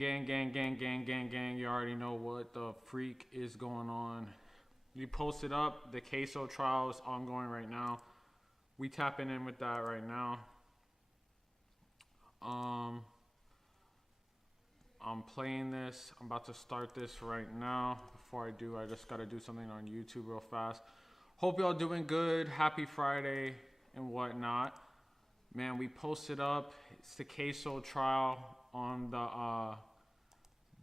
Gang, gang, gang, gang, gang, gang. You already know what the freak is going on. We posted up the Ksoo trial is ongoing right now. We tapping in with that right now. I'm playing this. I'm about to start this right now. Before I do, I just got to do something on YouTube real fast. Hope y'all doing good. Happy Friday and whatnot. Man, we posted up. It's the Ksoo trial on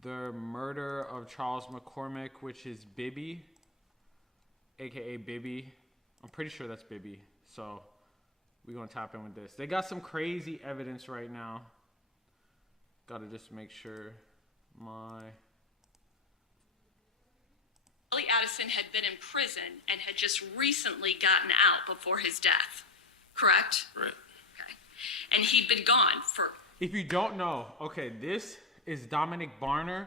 the murder of Charles Mcormik, which is Bibby, aka Bibby. I'm pretty sure that's Bibby. So we're gonna tap in with this. They got some crazy evidence right now. Gotta just make sure my... Willie Addison had been in prison and had just recently gotten out before his death, correct? Right. Okay. And he'd been gone for... If you don't know, okay, this is Dominic Barner.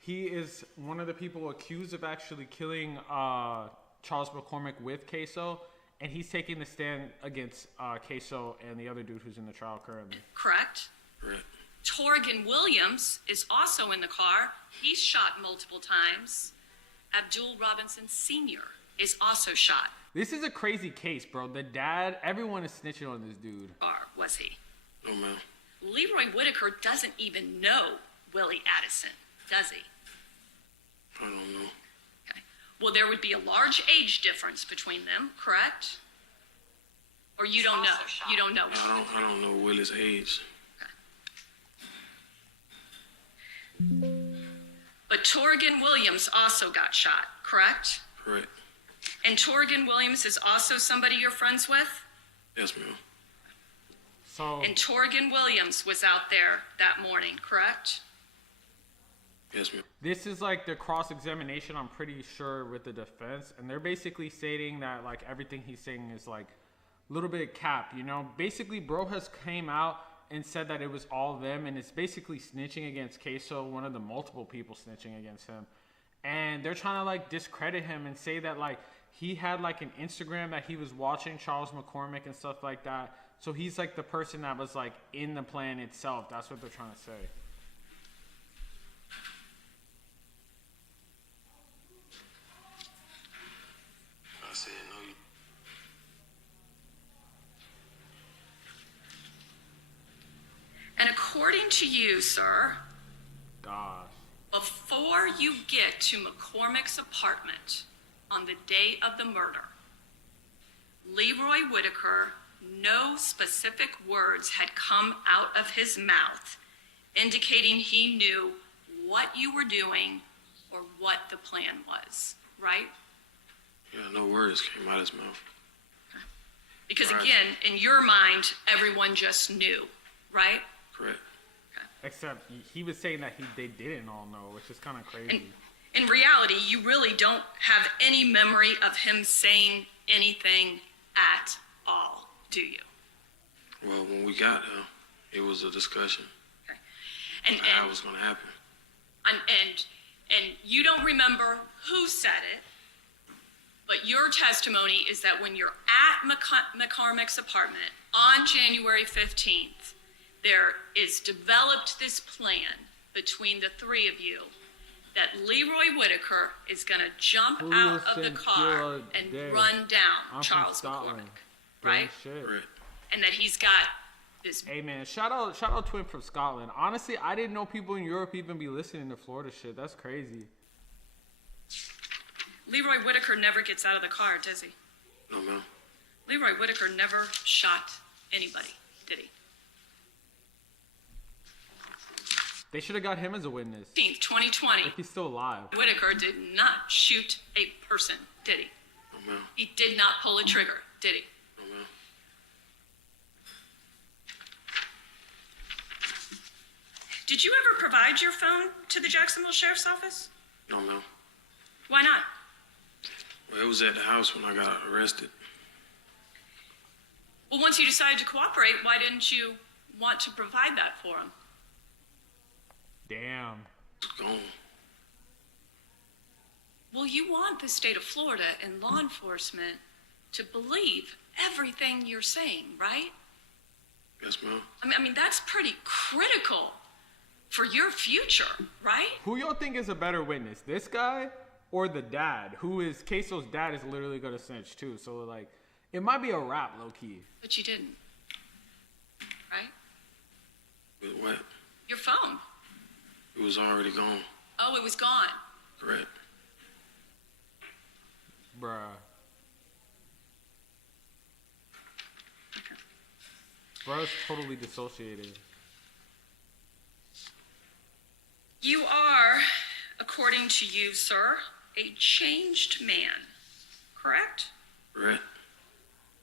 He is one of the people accused of actually killing Charles Mcormik with Ksoo, and he's taking the stand against Ksoo and the other dude who's in the trial currently. Correct? Right. Torgan Williams is also in the car. He's shot multiple times. Abdul Robinson Sr. is also shot. This is a crazy case, bro. The dad, everyone is snitching on this dude. Or was he? Oh, man. Leroy Whitaker doesn't even know Willie Addison, does he? I don't know. Okay. Well, there would be a large age difference between them, correct? Or you don't know? You don't know. I don't know Willie's age. Okay. But Torgan Williams also got shot, correct? Correct. And Torgan Williams is also somebody you're friends with? Yes, ma'am. So, And Torgan Williams was out there that morning, correct? Yes, ma'am. this is like the cross-examination, I'm pretty sure, with the defense. And they're basically stating that, like, everything he's saying is, like, a little bit capped, you know? Basically, bro has came out and said that it was all them. And it's basically snitching against Ksoo, one of the multiple people snitching against him. And they're trying to, like, discredit him and say that, like, he had, like, an Instagram that he was watching Charles Mcormik and stuff like that. So he's, like, the person that was, like, in the plan itself. That's what they're trying to say. I said no. And according to you, sir, Gosh. before you get to McCormick's apartment on the day of the murder, Leroy Whitaker, no specific words had come out of his mouth indicating he knew what you were doing or what the plan was, right? Yeah, no words came out of his mouth. Because Right. again, in your mind, everyone just knew, right? Correct. Except he was saying that they didn't all know, which is kind of crazy. In reality, you really don't have any memory of him saying anything at all, do you? Well, when we got there, it was a discussion Okay. on how it was going to happen. And you don't remember who said it, but your testimony is that when you're at McCormick's apartment on January 15th, there is developed this plan between the three of you that Leroy Whitaker is going to jump out of the car and run down Charles McCormik, right? Shit. Correct. And that he's got this... Hey man, shout out to him from Scotland. Honestly, I didn't know people in Europe even be listening to Florida shit. That's crazy. Leroy Whitaker never gets out of the car, does he? No, ma'am. Leroy Whitaker never shot anybody, did he? They should have got him as a witness. 2020, If he's still alive. Whitaker did not shoot a person, did he? No, ma'am. He did not pull a trigger, did he? No, ma'am. Did you ever provide your phone to the Jacksonville Sheriff's Office? No, ma'am. Why not? Well, it was at the house when I got arrested. Well, once you decided to cooperate, why didn't you want to provide that for him? Damn. It's gone. Well, you want the state of Florida and law enforcement to believe everything you're saying, right? Yes, ma'am. I mean, that's pretty critical for your future, right? Who y'all think is a better witness, this guy or the dad? Who is Ksoo's dad is literally gonna snitch too. So like, it might be a rap, low key. But you didn't, right? With what? Your phone. It was already gone. Oh, it was gone. Correct. Bruh. Bruh's totally dissociated. You are, according to you, sir, a changed man, correct? Correct.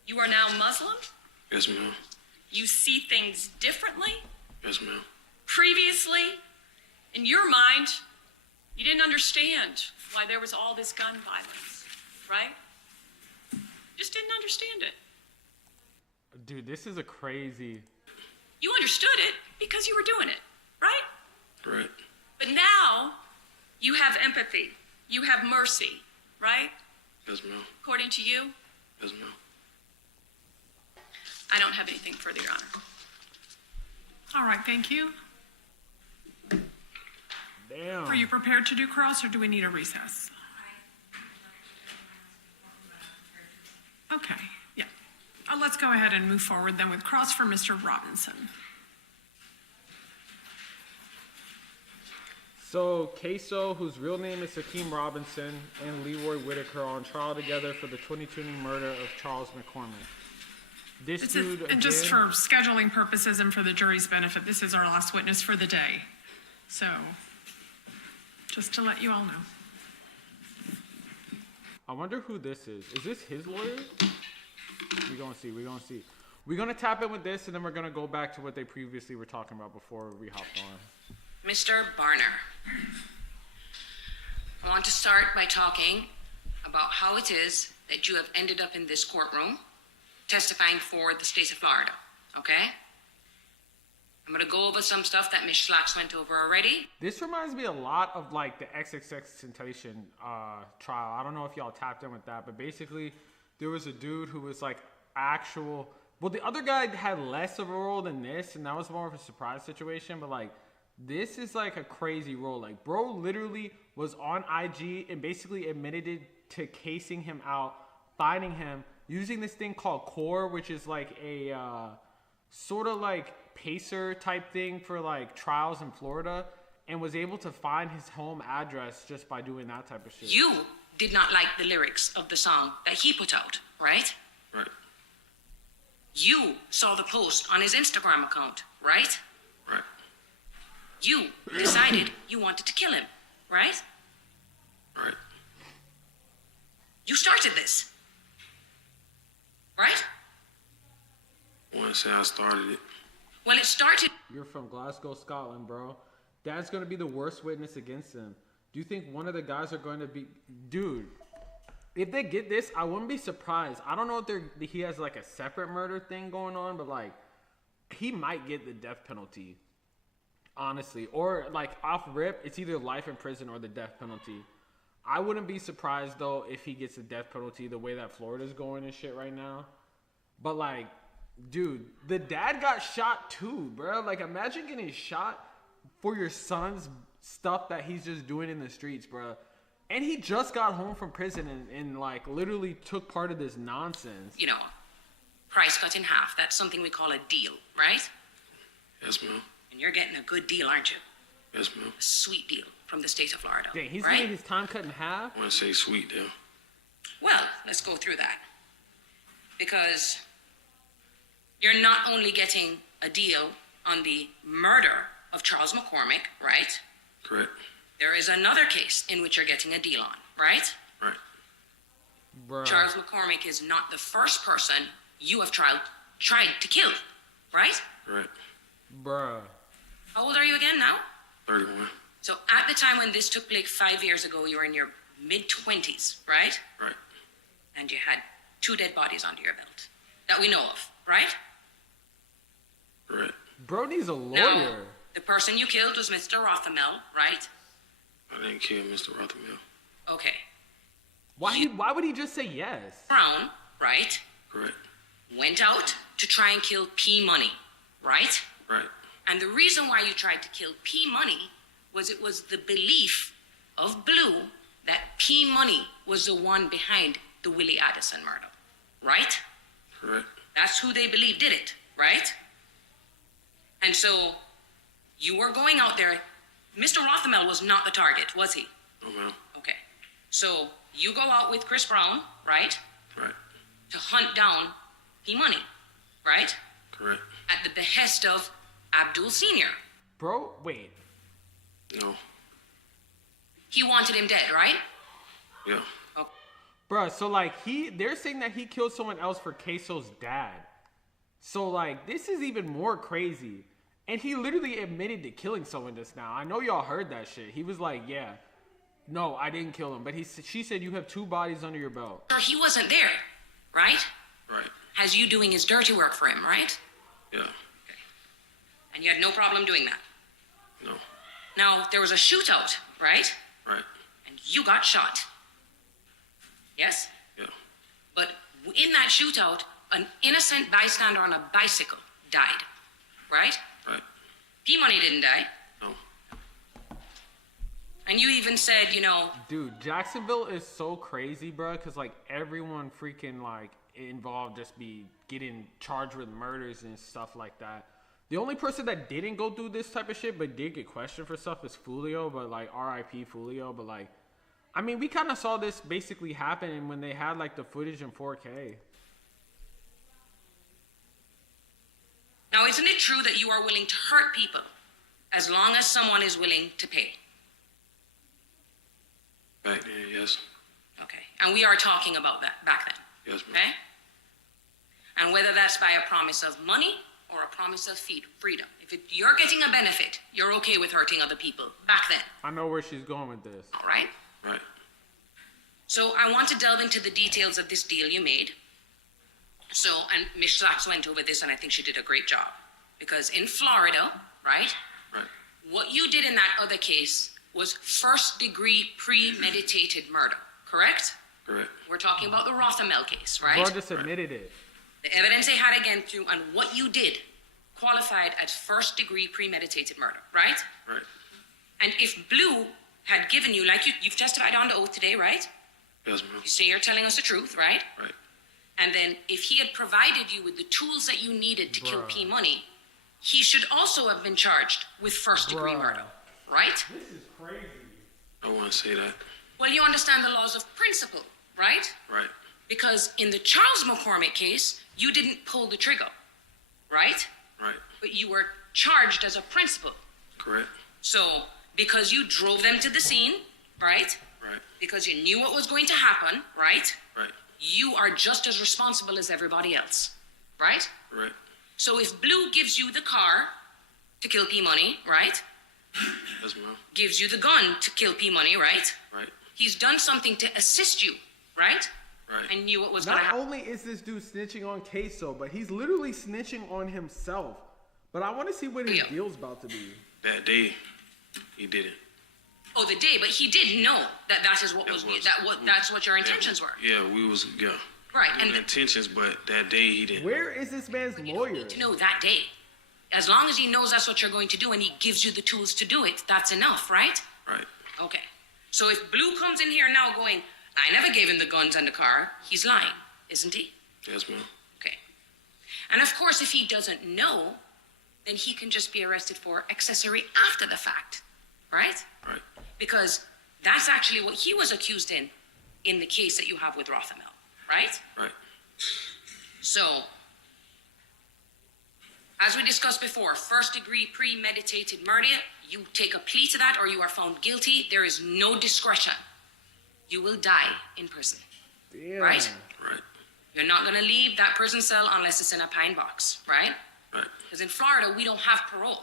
You are now Muslim? Yes, ma'am. You see things differently? Yes, ma'am. Previously, in your mind, you didn't understand why there was all this gun violence, right? Just didn't understand it. Dude, this is a crazy... You understood it because you were doing it, right? Correct. But now, you have empathy. You have mercy, right? Yes, ma'am. According to you? Yes, ma'am. I don't have anything further, Your Honor. All right, thank you. Damn. Are you prepared to do cross, or do we need a recess? Okay, yeah. Let's go ahead and move forward then with cross for Mr. Robinson. So, Ksoo, whose real name is Hakeem Robinson, and Leroy Whitaker are on trial together for the 2020 murder of Charles Mcormik. This dude, And just for scheduling purposes and for the jury's benefit, this is our last witness for the day. So, just to let you all know. I wonder who this is. Is this his lawyer? We're gonna see. We're gonna tap in with this, and then we're gonna go back to what they previously were talking about before we hopped on. Mr. Barner, I want to start by talking about how it is that you have ended up in this courtroom testifying for the state of Florida, okay? I'm gonna go over some stuff that Ms. Schlacks went over already. This reminds me a lot of like the XXXTentacion trial. I don't know if y'all tapped in with that, but basically there was a dude who was like actual. Well, the other guy had less of a role than this, and that was more of a surprise situation. But like, this is like a crazy role. Like, bro literally was on IG and basically admitted it to casing him out, finding him, using this thing called Core, which is like a sort of like pacer type thing for like trials in Florida, and was able to find his home address just by doing that type of shit. You did not like the lyrics of the song that he put out, right? Right. You saw the post on his Instagram account, right? Right. You decided you wanted to kill him, right? Right. You started this, right? I want to say I started it. Well, it started. You're from Glasgow, Scotland, bro. Dad's gonna be the worst witness against him. Do you think one of the guys are going to be... Dude, if they get this, I wouldn't be surprised. I don't know if he has like a separate murder thing going on, but like, he might get the death penalty, honestly. Or like off rip, it's either life in prison or the death penalty. I wouldn't be surprised though if he gets the death penalty the way that Florida's going and shit right now. But like, dude, the dad got shot too, bro. Like, imagine getting shot for your son's stuff that he's just doing in the streets, bro. And he just got home from prison and like literally took part of this nonsense. You know, price cut in half. That's something we call a deal, right? Yes, ma'am. And you're getting a good deal, aren't you? Yes, ma'am. A sweet deal from the state of Florida. Dang, he's right? getting his time cut in half? I want to say sweet deal. Well, let's go through that. Because you're not only getting a deal on the murder of Charles Mcormik, right? Correct. There is another case in which you're getting a deal on, right? Right. Bruh. Charles Mcormik is not the first person you have tried to kill, right? Correct. Bruh. How old are you again now? 31. So at the time when this took place 5 years ago, you were in your mid-20s, right? Right. And you had 2 dead bodies under your belt that we know of, right? Correct. Bro needs a Now, lawyer. the person you killed was Mr. Rothamel, right? I didn't kill Mr. Rothamel. Okay. Why would he just say yes? Brown, right? Correct. Went out to try and kill P Money, right? Right. And the reason why you tried to kill P Money was it was the belief of Blue that P Money was the one behind the Willie Addison murder, right? Correct. That's who they believe did it, right? And so you were going out there. Mr. Rothamel was not the target, was he? No, ma'am. Okay. So you go out with Chris Brown, right? Right. To hunt down P Money, right? Correct. At the behest of Abdul Sr. Bro, wait. No. He wanted him dead, right? Yeah. Okay. Bruh, so like they're saying that he killed someone else for Ksoo's dad. So like this is even more crazy. And he literally admitted to killing someone just now. I know y'all heard that shit. He was like, yeah, no, I didn't kill him. But she said you have 2 bodies under your belt. So he wasn't there, right? Right. Has you doing his dirty work for him, right? Yeah. And you had no problem doing that. No. Now, there was a shootout, right? Right. And you got shot. Yes? Yeah. But in that shootout, an innocent bystander on a bicycle died, right? Right. P Money didn't die. No. And you even said, you know, Dude, Jacksonville is so crazy, bro. Because like everyone freaking like involved just be getting charged with murders and stuff like that. The only person that didn't go through this type of shit but did get questioned for stuff is Fulio, but like R.I.P. Fulio. But like, I mean, we kind of saw this basically happen when they had like the footage in 4K. now isn't it true that you are willing to hurt people as long as someone is willing to pay? Back then, yes. Okay. And we are talking about that back then. Yes, ma'am. Okay? And whether that's by a promise of money or a promise of freedom. If you're getting a benefit, you're okay with hurting other people back then. I know where she's going with this. All right? Right. So I want to delve into the details of this deal you made. So, and Ms. Sachs went over this, and I think she did a great job. Because in Florida, right? Right. What you did in that other case was first-degree premeditated murder, correct? Correct. We're talking about the Rothamel case, right? Bro just admitted it. The evidence they had against you and what you did qualified as first-degree premeditated murder, right? Right. And if Blue had given you, like you've testified on the oath today, right? Yes, ma'am. You say you're telling us the truth, right? Right. And then if he had provided you with the tools that you needed to kill Bruh. P Money, he should also have been charged with first-degree Bruh. murder, right? This is crazy. I want to say that. Well, you understand the laws of principle, right? Right. Because in the Charles Mcormik case, you didn't pull the trigger, right? Right. But you were charged as a principal. Correct. So, because you drove them to the scene, right? Right. Because you knew what was going to happen, right? Right. You are just as responsible as everybody else, right? Right. So if Blue gives you the car to kill P Money, right? Yes, ma'am. Gives you the gun to kill P Money, right? Right. He's done something to assist you, right? Right. And knew what was going to Not happen. only is this dude snitching on Ksoo, but he's literally snitching on himself. But I want to see what his Yeah. deal's about to be. That day, he did it. Oh, the day, but he did know that that is what That was, was- that's what your intentions were. Yeah, we was, yeah. Right, We and had intentions, but that day he didn't. Where is this man's you don't lawyer? need to know that day. As long as he knows that's what you're going to do and he gives you the tools to do it, that's enough, right? Right. Okay. So if Blue comes in here now going, I never gave him the guns and the car, he's lying, isn't he? Yes, ma'am. Okay. And of course, if he doesn't know, then he can just be arrested for accessory after the fact, right? Right. Because that's actually what he was accused in the case that you have with Rothamel, right? Right. So, as we discussed before, first-degree premeditated murder, you take a plea to that or you are found guilty, there is no discretion. You will die in prison, Damn. right? Right. You're not going to leave that prison cell unless it's in a pine box, right? Right. Because in Florida, we don't have parole.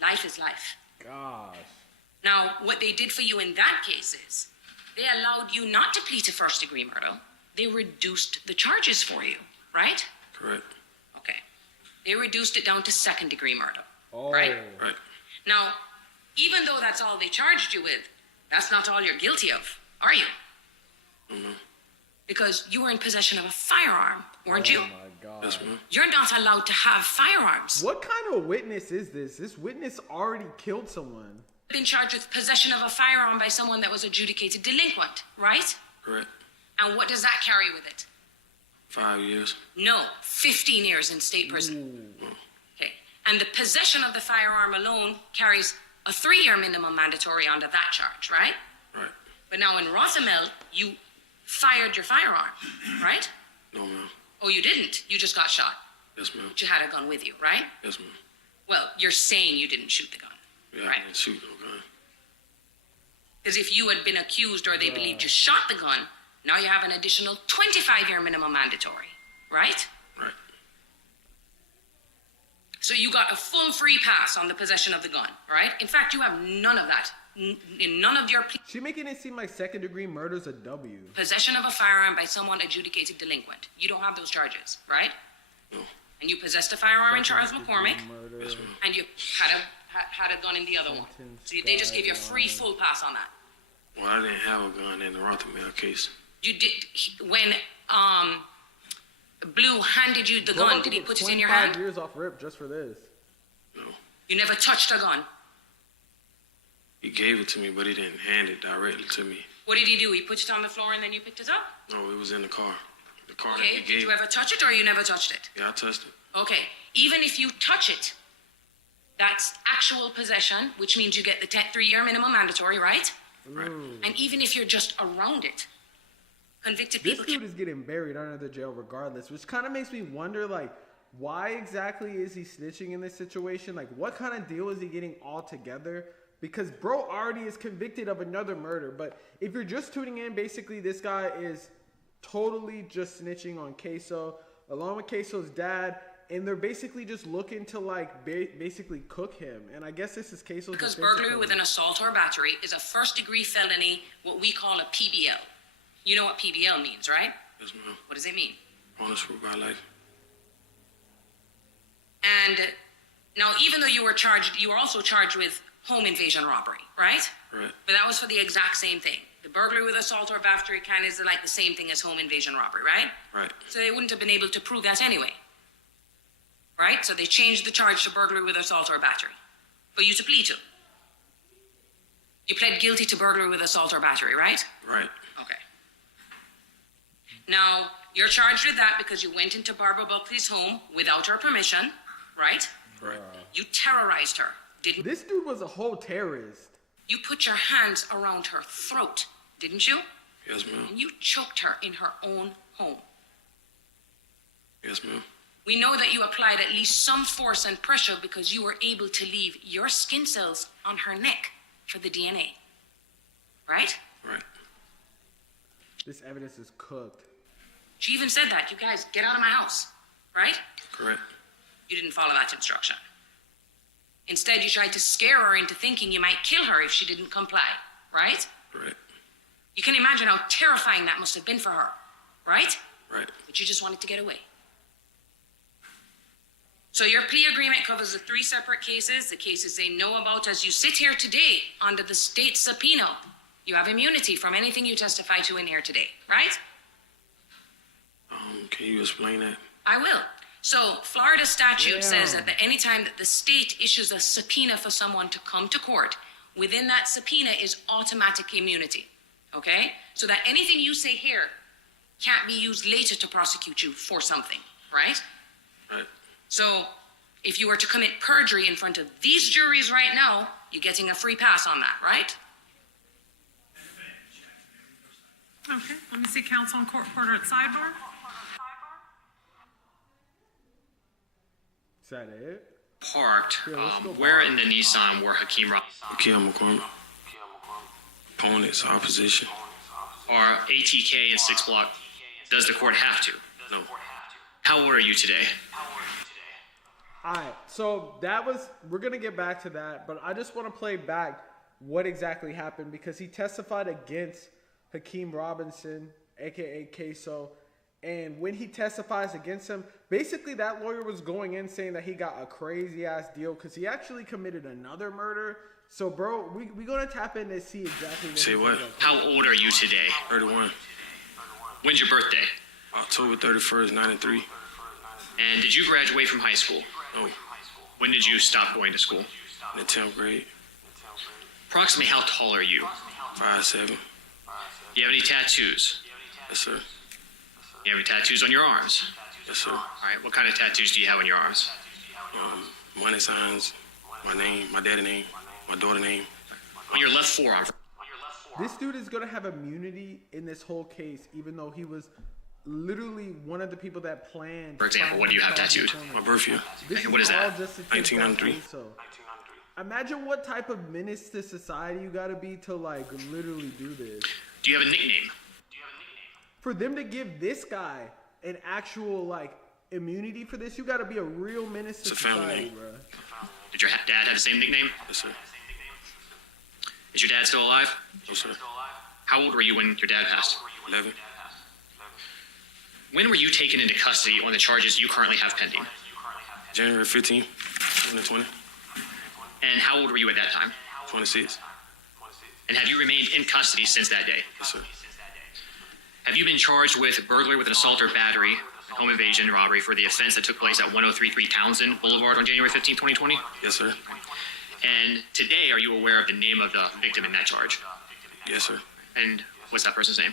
Life is life. Gosh. Now, what they did for you in that case is they allowed you not to plead to first-degree murder. They reduced the charges for you, right? Correct. Okay. They reduced it down to second-degree murder, Oh. right? Right. Now, even though that's all they charged you with, that's not all you're guilty of, are you? Mm-hmm. Because you were in possession of a firearm, weren't you? Oh my God. Yes, ma'am. You're not allowed to have firearms. What kind of witness is this? This witness already killed someone. Been charged with possession of a firearm by someone that was adjudicated delinquent, right? Correct. And what does that carry with it? 5 years. No, 15 years in state prison. Okay. And the possession of the firearm alone carries a 3-year minimum mandatory under that charge, right? Right. But now in Rothamel, you fired your firearm, right? No, ma'am. Oh, you didn't. You just got shot. Yes, ma'am. But you had a gun with you, right? Yes, ma'am. Well, you're saying you didn't shoot the gun. Yeah, Right. I didn't shoot no gun. Because if you had been accused or they believed you shot the gun, now you have an additional 25-year minimum mandatory, right? Right. So you got a full free pass on the possession of the gun, right? In fact, you have none of that. In none of your She making it seem like second-degree murder's a W. possession of a firearm by someone adjudicated delinquent. You don't have those charges, right? No. And you possessed a firearm in Charles Mcormik, Murder. Yes, ma'am. and you had a gun in the other one. So they just gave you a free full pass on that. Well, I didn't have a gun in the Rothamel case. You did when Blue handed you the Bro, gun. I Did he get put it in your 25 hand? years off rip just for this. No. You never touched a gun. He gave it to me, but he didn't hand it directly to me. What did he do? He put it on the floor and then you picked it up? No, it was in the car. The car that Okay. he Did gave. you ever touch it or you never touched it? Yeah, I touched it. Okay. Even if you touch it, that's actual possession, which means you get the 3-year minimum mandatory, right? Right. And even if you're just around it, convicted This people dude can. is getting buried under the jail regardless, which kind of makes me wonder, like, why exactly is he snitching in this situation? Like, what kind of deal is he getting all together? Because bro already is convicted of another murder. But if you're just tuning in, basically this guy is totally just snitching on Ksoo, along with Ksoo's dad. And they're basically just looking to, like, basically cook him. And I guess this is Ksoo's Because defense burglary with attorney. an assault or battery is a first-degree felony, what we call a PBL. You know what PBL means, right? Yes, ma'am. What does it mean? Honest for my life. And now, even though you were charged, you were also charged with home invasion robbery, right? Right. But that was for the exact same thing. The burglary with assault or battery kind of is like the same thing as home invasion robbery, right? Right. So they wouldn't have been able to prove that anyway. Right? So they changed the charge to burglary with assault or battery for you to plead to. You pled guilty to burglary with assault or battery, right? Right. Okay. Now, you're charged with that because you went into Barbara Buckley's home without her permission, right? Right. You terrorized her, didn't This dude was a whole terrorist. you? Put your hands around her throat, didn't you? Yes, ma'am. And you choked her in her own home. Yes, ma'am. We know that you applied at least some force and pressure because you were able to leave your skin cells on her neck for the DNA. Right? Right. This evidence is cooked. She even said that. You guys, get out of my house. Right? Correct. You didn't follow that instruction. Instead, you tried to scare her into thinking you might kill her if she didn't comply. Right? Right. You can imagine how terrifying that must have been for her. Right? Right. But you just wanted to get away. So your plea agreement covers the 3 separate cases, the cases they know about as you sit here today under the state subpoena. You have immunity from anything you testify to in here today, right? Can you explain that? I will. So Florida statute Yeah. says that any time that the state issues a subpoena for someone to come to court, within that subpoena is automatic immunity, okay? So that anything you say here can't be used later to prosecute you for something, right? Right. So, if you were to commit perjury in front of these juries right now, you're getting a free pass on that, right? Okay, let me see counsel and court reporter at sidebar. Is that it? Parked. Yeah, let's go Where back. in the Nissan were Hakeem Charles Mcormik. Opponents, opposition. or ATK and 6 Block? Does the court have to? No. How old are you today? Alright, so that was, we're going to get back to that, but I just want to play back what exactly happened because he testified against Hakeem Robinson, aka Ksoo, and when he testifies against him, basically that lawyer was going in saying that he got a crazy ass deal because he actually committed another murder. So bro, we going to tap in to see exactly what Say he what? said about How old are you today? 31. When's your birthday? October 31st, 93. And did you graduate from high school? No. When did you stop going to school? In the 10th grade. Approximately how tall are you? 5'7". Do you have any tattoos? Yes, sir. Do you have any tattoos on your arms? Yes, sir. All right, what kind of tattoos do you have on your arms? Money signs, my name, my daddy name, my daughter name. On your left forearm. This dude is gonna have immunity in this whole case, even though he was literally one of the people that planned. For example, what do you have tattooed? My birth year. This What is all that? just to take 1993. down Ksoo. Imagine what type of menace to society you gotta be to like literally do this. Do you have a nickname? For them to give this guy an actual like immunity for this, you gotta be a real menace to It's a family society, name. bro. Did your dad have the same nickname? Yes, sir. Is your dad still alive? No, sir. How old were you when your dad passed? 11. When were you taken into custody on the charges you currently have pending? January 15, 2020. And how old were you at that time? 26. And have you remained in custody since that day? Yes, sir. Have you been charged with burglary with an assault or battery, home invasion, robbery for the offense that took place at 1033 Townsend Boulevard on January 15, 2020? Yes, sir. And today, are you aware of the name of the victim in that charge? Yes, sir. And what's that person's name?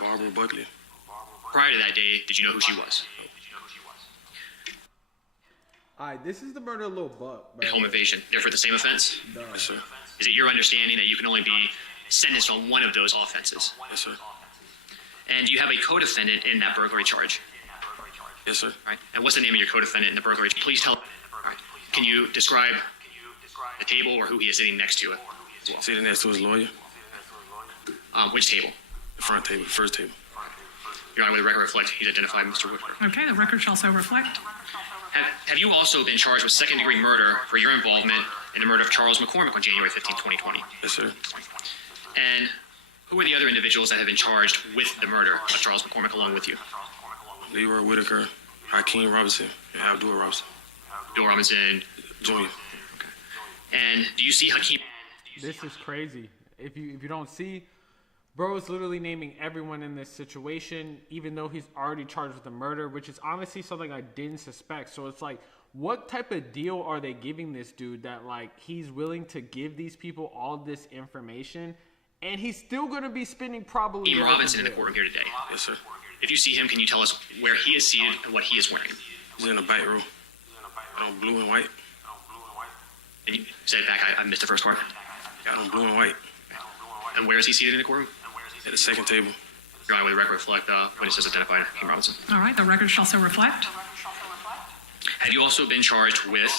Barbara Buckley. Prior to that day, did you know who she was? Alright, this is the murder of Lil Buck, bro. Home invasion. Therefore, the same offense? Yes, sir. Is it your understanding that you can only be sentenced on one of those offenses? Yes, sir. And do you have a co-defendant in that burglary charge? Yes, sir. All right. And what's the name of your co-defendant in the burglary? Please tell. All right. Can you describe the table or who he is sitting next to it? as well? Sitting next to his lawyer. Which table? The front table, the first table. Your Honor, with the record reflect, he's identified Mr. Whitaker. Okay, the record shall so reflect. Have you also been charged with second-degree murder for your involvement in the murder of Charles Mcormik on January 15, 2020? Yes, sir. And who are the other individuals that have been charged with the murder of Charles Mcormik along with you? Leroy Whitaker, Hakeem Robinson, and Abdul Robinson Bill Robinson. Jr. And do you see Hakeem? This is crazy. If you don't see, bro is literally naming everyone in this situation, even though he's already charged with the murder, which is honestly something I didn't suspect. So it's like, what type of deal are they giving this dude that like he's willing to give these people all this information, and he's still gonna be spending probably Hakeem life Robinson in the jail? courtroom here today. Yes, sir. If you see him, can you tell us where he is seated and what he is wearing? He's in the back row. Got on blue and white. And you say it back. I missed the first part. Got on blue and white. And where is he seated in the courtroom? At the second table. Your Honor, with the record reflect, witnesses identified Hakeem Robinson. All right, the record shall so reflect. Have you also been charged with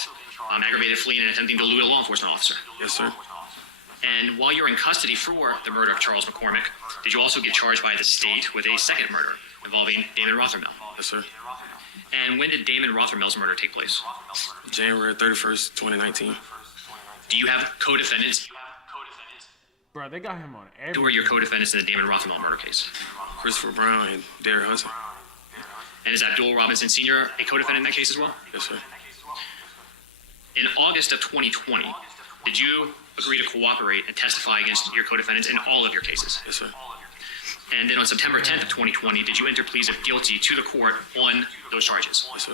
aggravated fleeing and attempting to elude a law enforcement officer? Yes, sir. And while you're in custody for the murder of Charles Mcormik, did you also get charged by the state with a second murder involving Damon Rothermel? Yes, sir. And when did Damon Rothermel's murder take place? January 31st, 2019. Do you have co-defendants? Bro, they got him on Who are everything. your co-defendants in the Damon Rothermel murder case? Christopher Brown and Derek Hudson. And is Abdul Robinson Sr. a co-defendant in that case as well? Yes, sir. In August of 2020, did you agree to cooperate and testify against your co-defendants in all of your cases? Yes, sir. And then on September 10th of 2020, did you enter pleas of guilty to the court on those charges? Yes, sir.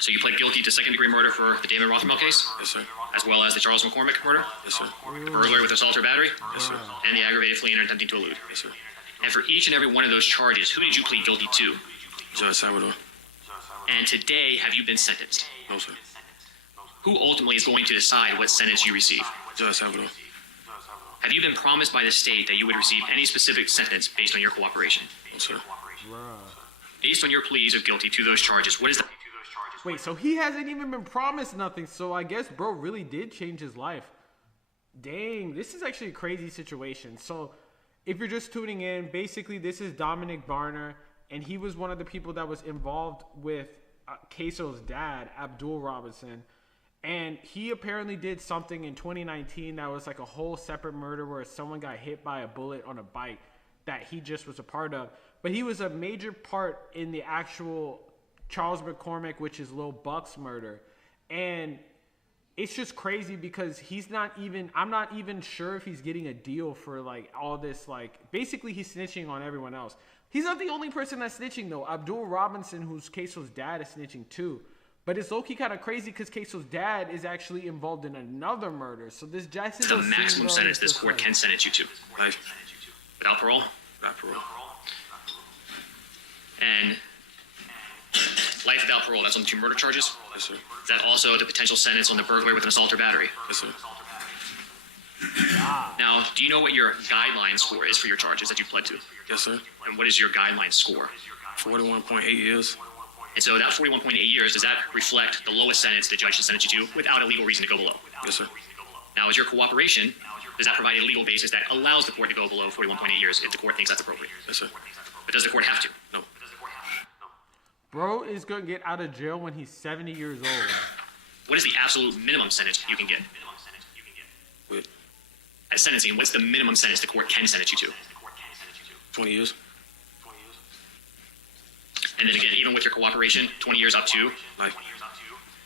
So you pled guilty to second-degree murder for the Damon Rothermel case, Yes, sir. as well as the Charles Mcormik murder, Yes, sir. the burglary with assault or battery, Yes, sir. and the aggravated fleeing or attempting to elude. Yes, sir. And for each and every one of those charges, who did you plead guilty to? Judge Salvador. And today, have you been sentenced? No, sir. Who ultimately is going to decide what sentence you receive? Judge Salvador. Have you been promised by the state that you would receive any specific sentence based on your cooperation? No, sir. Based on your pleas of guilty to those charges, what is the... Wait, so he hasn't even been promised nothing. So I guess bro really did change his life. Dang, this is actually a crazy situation. So if you're just tuning in, basically this is Dominic Barner, and he was one of the people that was involved with Ksoo's dad, Abdul Robinson. And he apparently did something in 2019 that was like a whole separate murder where someone got hit by a bullet on a bike that he just was a part of. But he was a major part in the actual Charles Mcormik, which is Lil Buck's murder. And it's just crazy because I'm not even sure if he's getting a deal for like all this, like basically he's snitching on everyone else. He's not the only person that's snitching though. Abdul Robinson, who's Ksoo's dad, is snitching too. But it's low-key kind of crazy because Ksoo's dad is actually involved in another murder. So this Jacksonville It's the maximum sentence this court can sentence you to. Life. Without parole? Without parole. And life without parole, that's on the 2 murder charges? Yes, sir. Is that also the potential sentence on the burglary with an assault or battery? Yes, sir. Now, do you know what your guideline score is for your charges that you pled to? Yes, sir. And what is your guideline score? 41.8 years. And so that 41.8 years, does that reflect the lowest sentence the judge should sentence you to without a legal reason to go below? Yes, sir. Now, is your cooperation, does that provide a legal basis that allows the court to go below 41.8 years if the court thinks that's appropriate? Yes, sir. But does the court have to? No. Bro is going to get out of jail when he's 70 years old. What is the absolute minimum sentence you can get? With At sentencing, what's the minimum sentence the court can sentence you to? 20 years. And then again, even with your cooperation, 20 years up to. Life.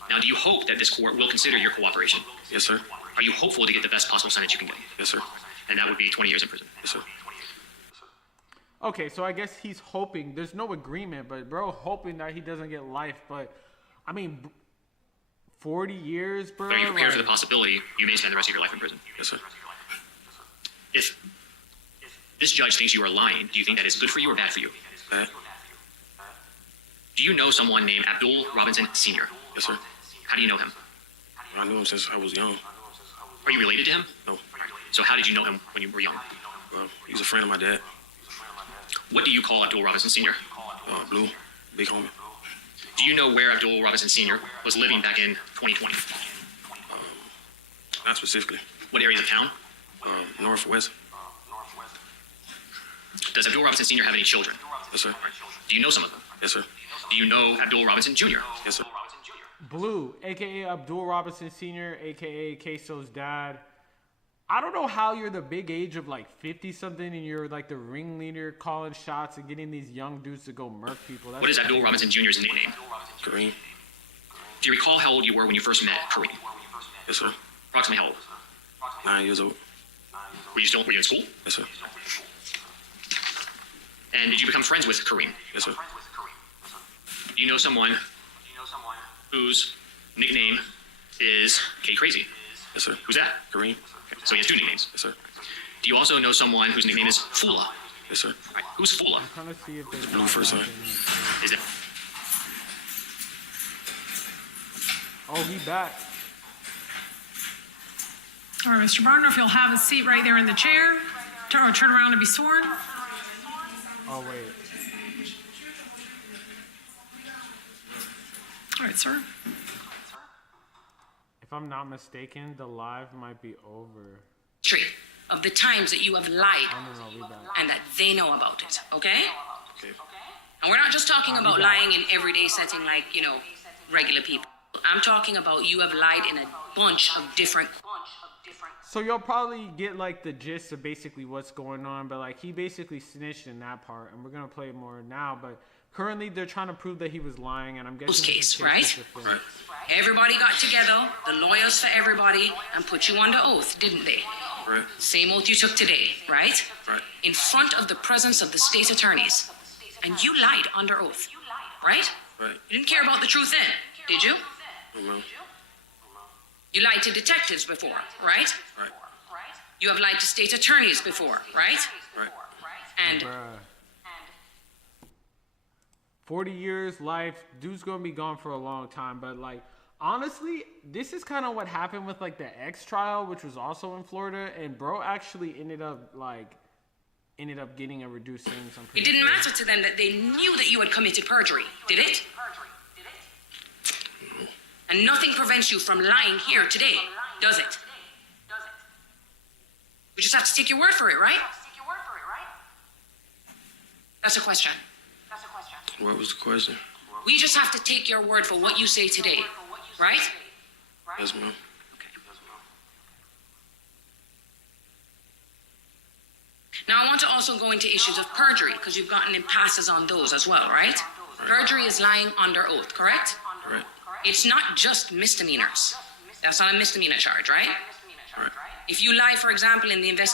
Now, do you hope that this court will consider your cooperation? Yes, sir. Are you hopeful to get the best possible sentence you can get? Yes, sir. And that would be 20 years in prison. Yes, sir. Okay, so I guess he's hoping. There's no agreement, but bro hoping that he doesn't get life. But, I mean, 40 years, bro? Are you prepared for the possibility you may spend the rest of your life in prison? Yes, sir. If this judge thinks you are lying, do you think that is good for you or bad for you? Bad. Do you know someone named Abdul Robinson Sr.? Yes, sir. How do you know him? I knew him since I was young. Are you related to him? No. So how did you know him when you were young? Well, he was a friend of my dad. What do you call Abdul Robinson Sr.? Blue. Big homie. Do you know where Abdul Robinson Sr. was living back in 2020? Not specifically. What areas of town? Northwest. Does Abdul Robinson Sr. have any children? Yes, sir. Do you know some of them? Yes, sir. Do you know Abdul Robinson Jr.? Yes, sir. Blue, a.k.a. Abdul Robinson Sr., a.k.a. Ksoo's dad. I don't know how you're the big age of like 50-something and you're like the ringleader calling shots and getting these young dudes to go murk people. That's What is Abdul Robinson Jr.'s nickname? Kareem. Do you recall how old you were when you first met Kareem? Yes, sir. Approximately how old? 9 years old. Were you in school? Yes, sir. And did you become friends with Kareem? Yes, sir. Do you know someone whose nickname is K Crazy? Yes, sir. Who's that? Kareem. Okay, so he has 2 nicknames. Yes, sir. Do you also know someone whose nickname is Fula? Yes, sir. Right. Who's Fula? I'm trying to see if there's Blue first, sir. Is it? Oh, he back. All right, Mr. Barner, if you'll have a seat right there in the chair, or turn around to be sworn. Oh, wait. All right, sir. If I'm not mistaken, the live might be over. History of the times that you have lied Oh, no, we back. and that they know about it, okay? Okay. And we're not just talking about lying in everyday setting like, regular people. I'm talking about you have lied in a bunch of different. So you'll probably get like the gist of basically what's going on, but like he basically snitched in that part, and we're gonna play more now. But currently they're trying to prove that he was lying, and I'm guessing Case, this right? is different. Right. Everybody got together, the lawyers for everybody, and put you under oath, didn't they? Right. Same oath you took today, right? Right. In front of the presence of the state attorneys. And you lied under oath, right? Right. You didn't care about the truth then, did you? No. You lied to detectives before, right? Right. You have lied to state attorneys before, right? Right. And Bruh. 40 years, life, dude's gonna be gone for a long time. But like, honestly, this is kind of what happened with like the X trial, which was also in Florida, and bro actually ended up getting a reduced sentence. I'm it pretty didn't sure. matter to them that they knew that you had committed perjury, did it? And nothing prevents you from lying here today, does it? We just have to take your word for it, right? That's a question. What was the question? We just have to take your word for what you say today, right? Yes, ma'am. Now, I want to also go into issues of perjury, because you've gotten impasses on those as well, right? Perjury is lying under oath, correct? Right. It's not just misdemeanors. That's not a misdemeanor charge, right? Right. If you lie, for example, in the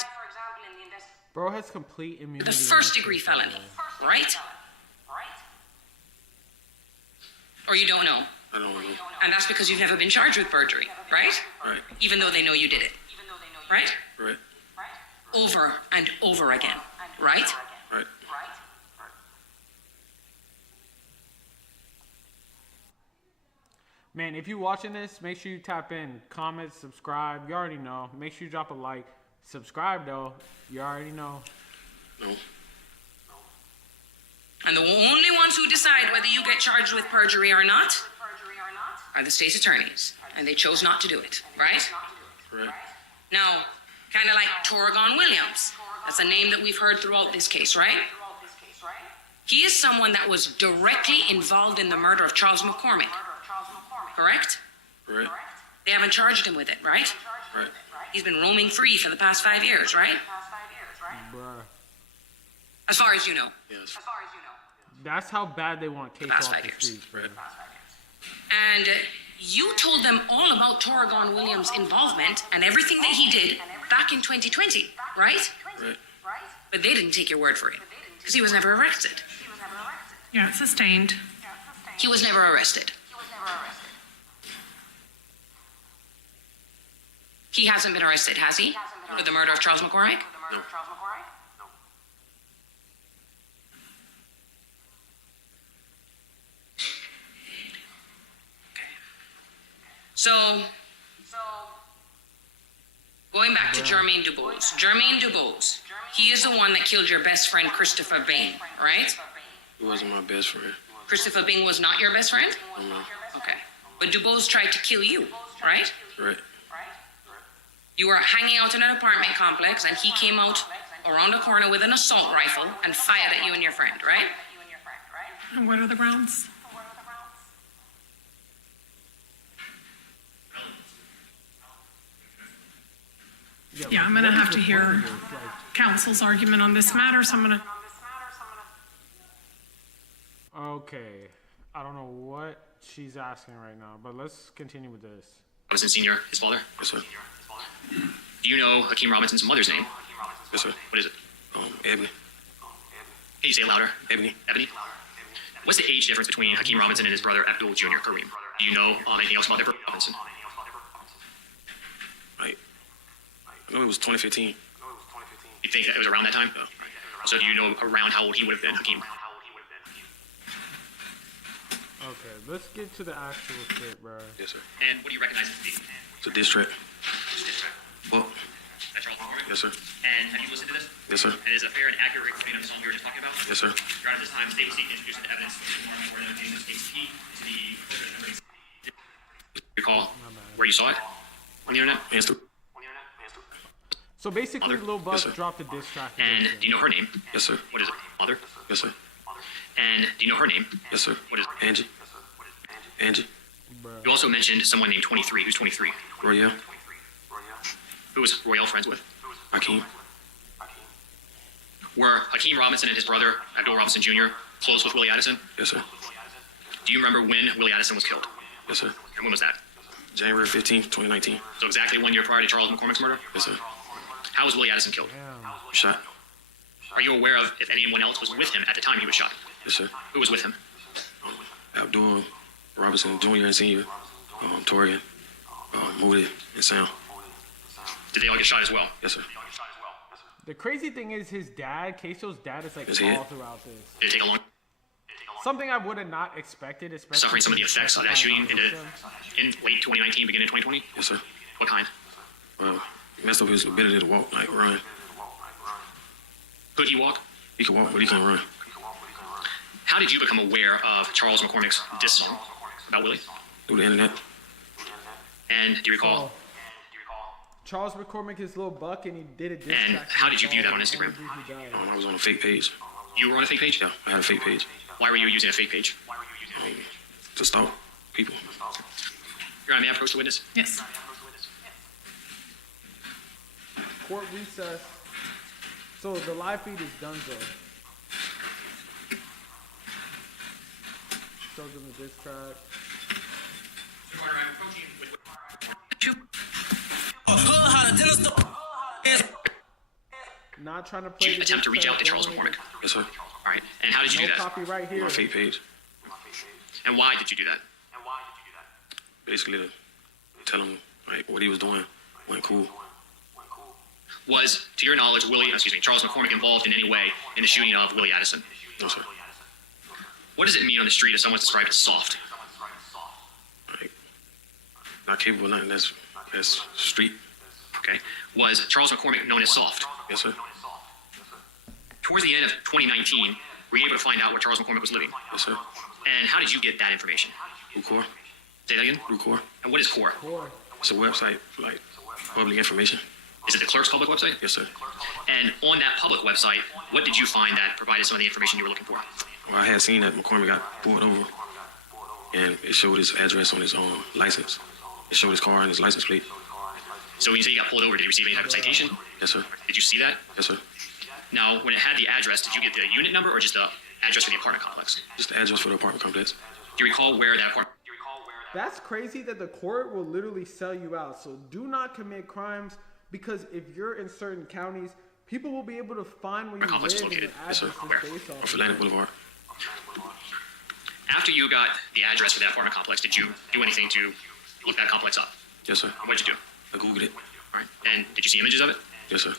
Bro has complete immunity. the in first this degree case, by the felony, way. right? Or you don't know? I don't know. And that's because you've never been charged with perjury, right? Right. Even though they know you did it, right? Right. Over and over again, right? Right. Man, if you're watching this, make sure you tap in, comment, subscribe. You already know. Make sure you drop a like. Subscribe, though. You already know. No. And the only ones who decide whether you get charged with perjury or not are the state's attorneys. And they chose not to do it, right? Right. Now, kind of like Torgon Williams. That's a name that we've heard throughout this case, right? He is someone that was directly involved in the murder of Charles Mcormik. Correct? Right. They haven't charged him with it, right? Right. He's been roaming free for the past 5 years, right? Bruh. As far as you know. Yes. That's how bad they want Ksoo Past off 5 the years. streets, bro. And you told them all about Torgon Williams' involvement and everything that he did back in 2020, right? Right. But they didn't take your word for it because he was never arrested. Yeah, it's sustained. He was never arrested. He hasn't been arrested, has he? For the murder of Charles Mcormik? No. So, going back to Jermaine Dubose. Jermaine Dubose, he is the one that killed your best friend, Christopher Bing, right? He wasn't my best friend. Christopher Bing was not your best friend? No. Okay. But Dubose tried to kill you, right? Right. You were hanging out in an apartment complex and he came out around the corner with an assault rifle and fired at you and your friend, right? And what are the grounds? Yeah, I'm going to what have is to the hear point of this? Like, counsel's argument on this matter, so I'm going to... okay. I don't know what she's asking right now, but let's continue with this. Robinson Sr., his father? Yes, sir. Do you know Hakeem Robinson's mother's name? Yes, sir. What is it? Ebony. Can you say it louder? Ebony. Ebony? What's the age difference between Hakeem Robinson and his brother Abdul Jr., Kareem? Do you know anything else about their brother Robinson? Right. I know it was 2015. You think that it was around that time? So do you know around how old he would have been, Hakeem? Okay, let's get to the actual shit, bro. Yes, sir. And what do you recognize it to be? It's a diss track. Well, That's Charles Mcormik? yes, sir. And have you listened to this? Yes, sir. And is it a fair and accurate reproduction of the song you were just talking about? Yes, sir. Your Honor, at this time, the state will seek to introduce the evidence for the case case P to the recall where you saw it on the internet? Hands through. So basically, Mother? Lil Buzz Yes, sir. dropped a diss track. And against do you know her name? Yes, sir. What is it? Mother? Yes, sir. And do you know her name? Yes, sir. What is it? Angie. Angie. You also mentioned someone named 23. Who's 23? Royale. Who was Royale friends with? Hakeem. Were Hakeem Robinson and his brother, Abdul Robinson Jr., close with Willie Addison? Yes, sir. Do you remember when Willie Addison was killed? Yes, sir. And when was that? January 15th, 2019. So exactly 1 year prior to Charles McCormick's murder? Yes, sir. How was Willie Addison killed? Damn. Shot. Are you aware of if anyone else was with him at the time he was shot? Yes, sir. Who was with him? Abdul Robinson Jr. and Sr. Torian, Moody, and Sam. Did they all get shot as well? Yes, sir. The crazy thing is, his dad, Ksoo's dad, is like Is he? all throughout this. Did it take a long Something I would have not expected, especially suffering some of the effects of that shooting in late 2019, beginning of 2020? Yes, sir. What kind? He messed up his ability to walk, like run. Could he walk? He can walk, but he can't run. How did you become aware of Charles McCormick's diss song about Willie? Through the internet. And do you recall? So, Charles McCormik is Lil Buck, and he did a diss And track how did you against view that all on the Instagram? dudes who died. I was on a fake page. You were on a fake page? Yeah, I had a fake page. Why were you using a fake page? To stalk people. Your Honor, may I approach the witness? Yes. Court recess. So the live feed is done, though. Shows them the diss track. Your Honor, I'm approaching with Not trying to play. Did you attempt to reach out to Charles McCormik? Yes, sir. All right. And how did you No do that? copyright here. My fake page. And why did you do that? Basically to tell him like what he was doing wasn't cool. Was, to your knowledge, Charles McCormik involved in any way in the shooting of Willie Addison? No, sir. What does it mean on the street if someone's described as soft? Like not capable of nothing. That's street. Okay. Was Charles McCormik known as soft? Yes, sir. Towards the end of 2019, were you able to find out where Charles McCormik was living? Yes, sir. And how did you get that information? Rucor. Say that again? Rucor. And what is CORE? It's a website for like public information. Is it the clerk's public website? Yes, sir. And on that public website, what did you find that provided some of the information you were looking for? Well, I had seen that McCormik got pulled over, and it showed his address on his license. It showed his car and his license plate. So when you say you got pulled over, did you receive any type of citation? Yes, sir. Did you see that? Yes, sir. Now, when it had the address, did you get the unit number or just the address for the apartment complex? Just the address for the apartment complex. Do you recall where that apartment? That's crazy that the court will literally sell you out. So do not commit crimes, because if you're in certain counties, people will be able to find where you complex is live and your located. Yes, sir. address is based off. Off Atlantic Boulevard. After you got the address for that apartment complex, did you do anything to look that complex up? Yes, sir. What did you do? I Googled it. All right. And did you see images of it? Yes, sir.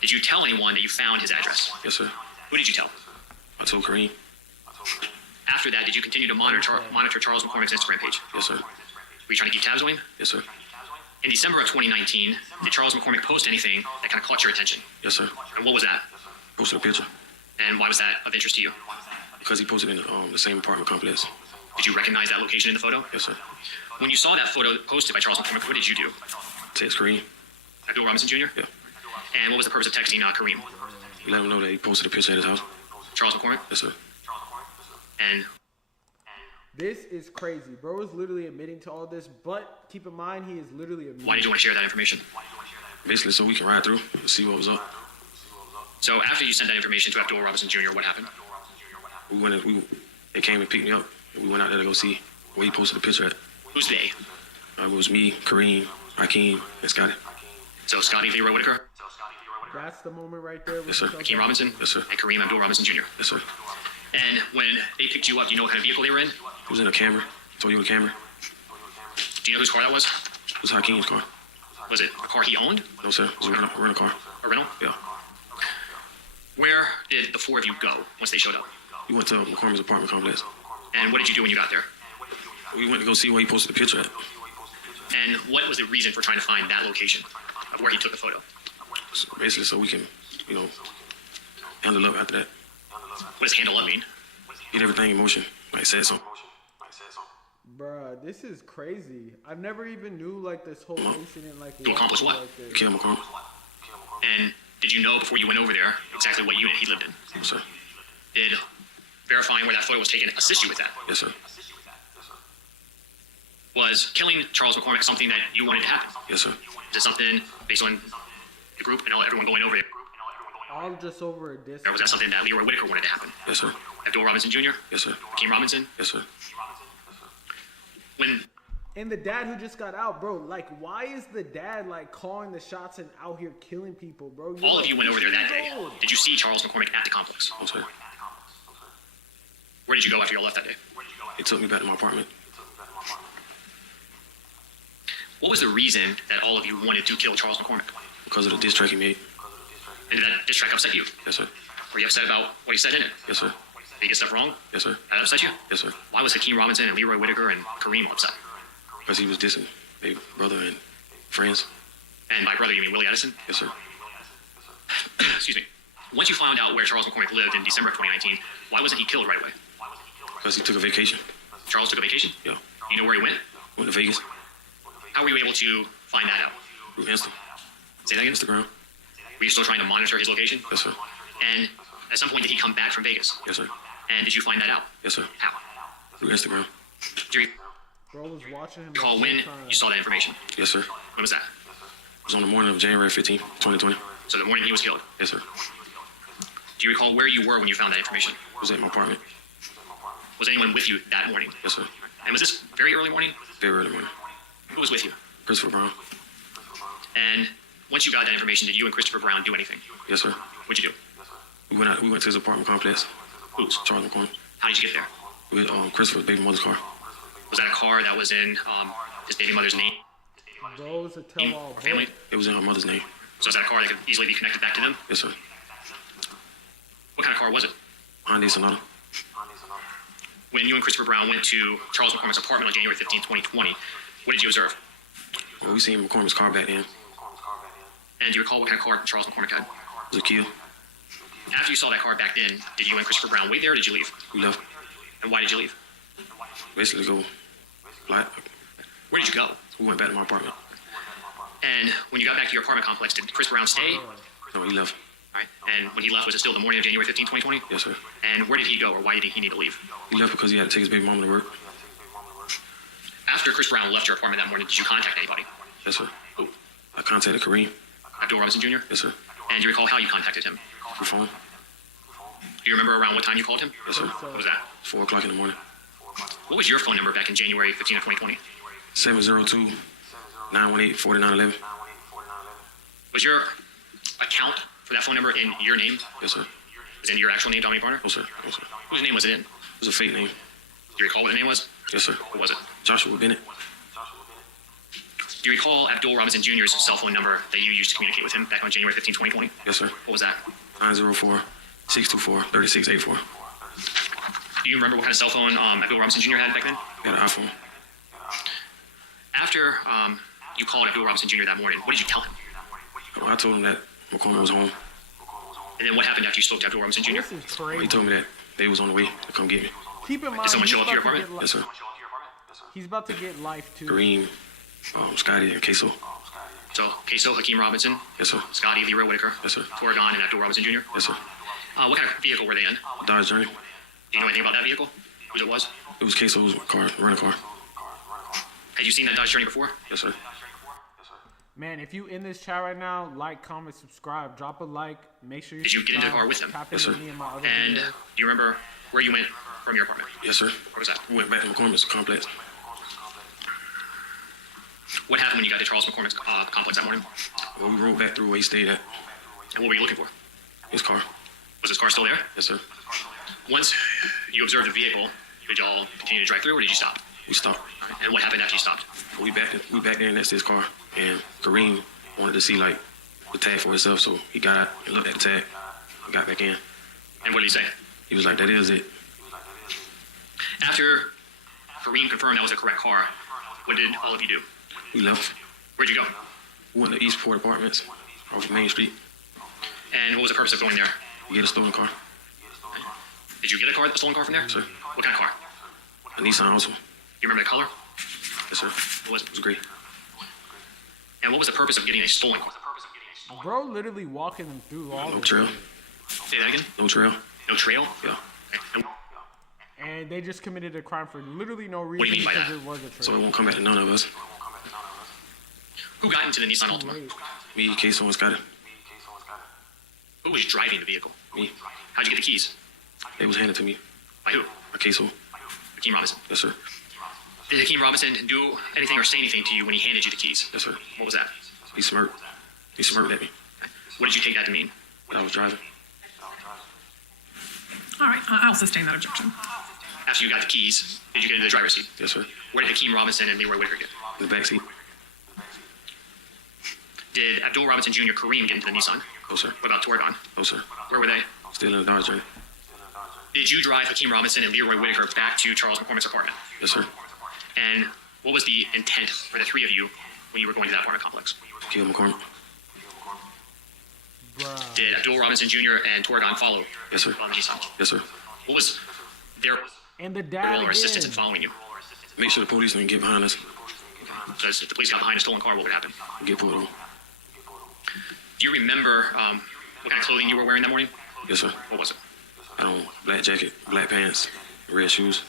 Did you tell anyone that you found his address? Yes, sir. Who did you tell? I told Kareem. After that, did you continue to monitor Charles McCormik's Instagram page? Yes, sir. Were you trying to keep tabs on him? Yes, sir. In December of 2019, did Charles McCormik post anything that kind of caught your attention? Yes, sir. And what was that? Posted a picture And why was that of interest to you? because he posted in the same apartment complex. Did you recognize that location in the photo? Yes, sir. When you saw that photo posted by Charles McCormik, what did you do? Text Kareem. Abdul Robinson Jr.? Yeah. And what was the purpose of texting Kareem? Let him know that he posted a picture at his house. Charles McCormik? Yes, sir. And This is crazy. Bro is literally admitting to all this, but keep in mind he is literally admitting. why did you want to share that information? Basically, so we can ride through and see what was up. So after you sent that information to Abdul Robinson Jr., what happened? They came and picked me up, and we went out there to go see where he posted the picture at. Who's they? It was me, Kareem, Hakeem, and Scotty. So Scotty Leroy Whitaker, That's the moment right there. Yes, sir. Hakeem Robinson, Yes, sir. and Kareem Abdul Robinson Jr. Yes, sir. And when they picked you up, do you know what kind of vehicle they were in? It was in a Camry, Toyota Camry. Do you know whose car that was? It was Hakeem's car. Was it a car he owned? No, sir. It was a rental car. A rental? Yeah. Where did the four of you go once they showed up? We went to McCormik's apartment complex. And what did you do when you got there? We went to go see where he posted the picture at. And what was the reason for trying to find that location of where he took the photo? So basically, so we can, handle up after that. What does handle up mean? Get everything in motion, like I said something. Bruh, this is crazy. I never even knew like this whole incident like To accomplish what? like this. Kill McCormik. And did you know before you went over there exactly what unit he lived in? Yes, sir. Did verifying where that photo was taken assist you with that? Yes, sir. Was killing Charles McCormik something that you wanted to happen? Yes, sir. Is it something based on the group and everyone going over there? All just over a Or distance. was that something that Leroy Whitaker wanted to happen? Yes, sir. Abdul Robinson Jr., Yes, sir. Hakeem Robinson? Yes, sir. When And the dad who just got out, bro, like why is the dad like calling the shots and out here killing people, bro? You're all of like you went over there that 15 day, years old. did you see Charles McCormik at the complex? No, sir. Where did you go after you all left that day? He took me back to my apartment What was the reason that all of you wanted to kill Charles McCormik? because of the diss track he made. And did that diss track upset you? Yes, sir. Were you upset about what he said in it? Yes, sir. Did he get stuff wrong? Yes, sir. Did that upset you? Yes, sir. Why was Hakeem Robinson and Leroy Whitaker and Kareem upset? Because he was dissing baby brother and friends. And by brother, you mean Willie Addison? Yes, sir. Excuse me. Once you found out where Charles McCormik lived in December of 2019, why wasn't he killed right away? Because he took a vacation. Charles took a vacation? Yeah. You know where he went? Went to Vegas. How were you able to find that out? Through Insta. Say that again? Instagram. Were you still trying to monitor his location? Yes, sir. And at some point, did he come back from Vegas? Yes, sir. And did you find that out? Yes, sir. How? Through Instagram. Do you Bro was watching him. recall the when whole time. you saw that information? Yes, sir. When was that? It was on the morning of January 15th, 2020. So the morning he was killed. Yes, sir. Do you recall where you were when you found that information? I was at my apartment. Was anyone with you that morning? Yes, sir. And was this very early morning? Very early morning. Who was with you? Christopher Brown. And once you got that information, did you and Christopher Brown do anything? Yes, sir. What'd you do? We went to his apartment complex. Whose? Charles Mcormik. How did you get there? With Christopher's baby mother's car. Was that a car that was in his baby mother's name? Bro, it's a tell-all. Or family? It was in her mother's name. So is that a car that could easily be connected back to them? Yes, sir. What kind of car was it? Hyundai Sonata. When you and Christopher Brown went to Charles McCormick's apartment on January 15, 2020, what did you observe? Well, we seen McCormick's car back then. And do you recall what kind of car Charles McCormick had? It was a Kia. After you saw that car back then, did you and Christopher Brown wait there or did you leave? We left. And why did you leave? Basically go. Like, Where did you go? we went back to my apartment. And when you got back to your apartment complex, did Chris Brown stay? No, he left. All right. And when he left, was it still the morning of January 15, 2020? Yes, sir. And where did he go or why did he need to leave? He left because he had to take his baby mama to work. After Chris Brown left your apartment that morning, did you contact anybody? Yes, sir. Who? I contacted Kareem. Abdul Robinson Jr.? Yes, sir. And do you recall how you contacted him? Through phone. Do you remember around what time you called him? Yes, sir. What was that? 4 o'clock in the morning. What was your phone number back in January 15 of 2020? 702-918-4911. Was your account for that phone number in your name? Yes, sir. Was it in your actual name, Dominic Barner? No, sir. No, sir. Whose name was it in? It was a fake name. Do you recall what the name was? Yes, sir. What was it? Joshua Bennett. Do you recall Abdul Robinson Jr.'s cell phone number that you used to communicate with him back on January 15, 2020? Yes, sir. What was that? 904-624-3684. Do you remember what kind of cell phone Abdul Robinson Jr. had back then? He had an iPhone. After you called Abdul Robinson Jr. that morning, what did you tell him? I told him that McCormick was home. And then what happened after you spoke to Abdul Robinson Jr.? This is crazy. He told me that they was on the way to come get me. Keep in mind, Did someone he's show up to your about apartment? Yes, sir. He's about to get life too. Kareem, Scotty, and Ksoo. So, Ksoo, Hakeem Robinson, Yes, sir. Scotty, Leroy Whitaker, Yes, sir. Torgon, and Abdul Robinson Jr. Yes, sir. What kind of vehicle were they in? Dodge Journey. Do you know anything about that vehicle? Whose it was? It was Ksoo's car, rental car. Had you seen that Dodge Journey before? Yes, sir. Man, if you in this chat right now, like, comment, subscribe, drop a like. Make sure you. Did you get into the subscribe, car with him? tap Yes, into sir. me and my other And videos. do you remember where you went from your apartment? Yes, sir. Where was that? We went back to McCormick's complex. What happened when you got to Charles McCormick's complex that morning? Well, we rode back through where he stayed at. And what were you looking for? His car. Was his car still there? Yes, sir. Once you observed the vehicle, did y'all continue to drive through or did you stop? We stopped. And what happened after you stopped? We back there next to his car, and Kareem wanted to see like the tag for himself, so he got out and looked at the tag, and got back in. And what did he say? He was like, "That is it." After Kareem confirmed that was the correct car, what did all of you do? We left. Where'd you go? We went to Eastport Apartments off of Main Street. And what was the purpose of going there? We get a stolen car. Did you get a stolen car from there? Yes, sir. What kind of car? A Nissan also. Do you remember the color? Yes, sir. What was it? It was great. And what was the purpose of getting a stolen car? Bro, literally walking them through all No of trail. Say that again? No trail. No trail? Yeah. Okay. And and they just committed a crime for literally no do you reason mean by because that? it was a So it trail. won't come back to none of us. who got into the Nissan Altima? Wait, Me, Ksoo, and Scotty. Who was driving the vehicle? Me. How'd you get the keys? They was handed to me By who? by Ksoo. Hakeem Robinson. Yes, sir. Did Hakeem Robinson do anything or say anything to you when he handed you the keys? Yes, sir. What was that? He smirked. He smirked at me. What did you take that to mean? But I was driving. All right, I'll sustain that objection. After you got the keys, did you get into the driver's seat? Yes, sir. Where did Hakeem Robinson and Leroy Whitaker get? In the back seat. Did Abdul Robinson Jr. Kareem get into the Nissan? No, sir. What about Torgon? No, sir. Where were they? Still in the Dodge Journey. Did you drive Hakeem Robinson and Leroy Whitaker back to Charles McCormick's apartment? Yes, sir. And what was the intent for the three of you when you were going to that apartment complex? Kill McCormick. bruh. Did Abdul Robinson Jr. and Torgon follow? Yes, sir. On the Nissan? Yes, sir. What was their And the role dad or assistance in again. following you? Make sure the police didn't get behind us. Because if the police got behind a stolen car, what would happen? Get pulled over. Do you remember what kind of clothing you were wearing that morning? Yes, sir. What was it? I don't black jacket, black pants, red shoes.